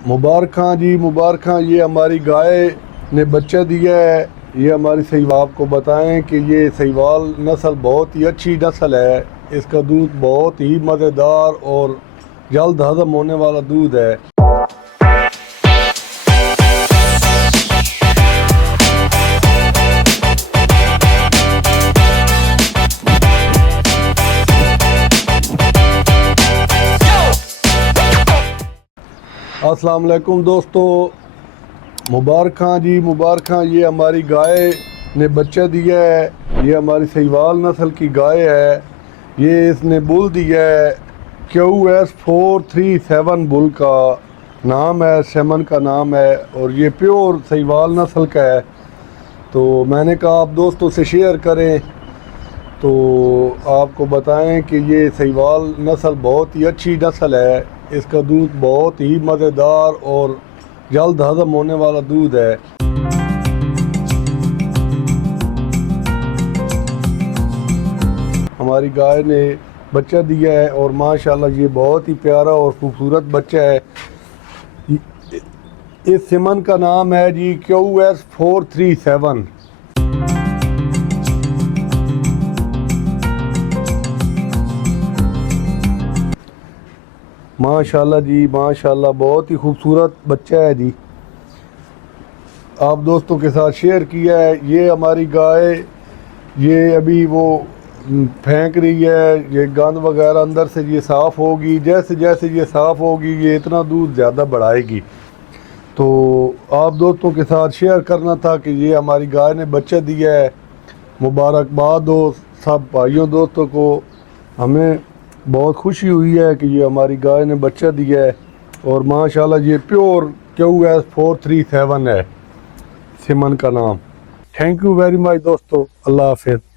मुबारखां जी, मुबारखां। ये हमारी गाय ने बच्चा दिया है। ये हमारी सहीवाल आपको बताएं कि ये सहीवाल नस्ल बहुत ही अच्छी नस्ल है। इसका दूध बहुत ही मज़ेदार और जल्द हज़म होने वाला दूध है। अस्सलाम वालेकुम दोस्तों, मुबारखां जी, मुबारखां। ये हमारी गाय ने बच्चा दिया है। ये हमारी सहीवाल नस्ल की गाय है। ये इसने बुल दिया है। QS437 बुल का नाम है, सेमन का नाम है, और ये प्योर सहीवाल नस्ल का है। तो मैंने कहा आप दोस्तों से शेयर करें, तो आपको बताएं कि ये सहीवाल नस्ल बहुत ही अच्छी नस्ल है। इसका दूध बहुत ही मज़ेदार और जल्द हज़म होने वाला दूध है। हमारी गाय ने बच्चा दिया है और माशाल्लाह ये बहुत ही प्यारा और खूबसूरत बच्चा है। इस सिमन का नाम है जी QS437। माशाल्लाह जी, माशाल्लाह बहुत ही खूबसूरत बच्चा है जी। आप दोस्तों के साथ शेयर किया है। ये हमारी गाय ये अभी वो फेंक रही है, ये गंद वगैरह अंदर से ये साफ़ होगी। जैसे जैसे ये साफ़ होगी ये इतना दूध ज़्यादा बढ़ाएगी। तो आप दोस्तों के साथ शेयर करना था कि ये हमारी गाय ने बच्चा दिया है। मुबारकबाद हो सब भाइयों दोस्तों को। हमें बहुत खुशी हुई है कि ये हमारी गाय ने बच्चा दिया है और माशाल्लाह ये प्योर QS437 है, सिमन का नाम। थैंक यू वेरी मच दोस्तों। अल्लाह हाफिज़।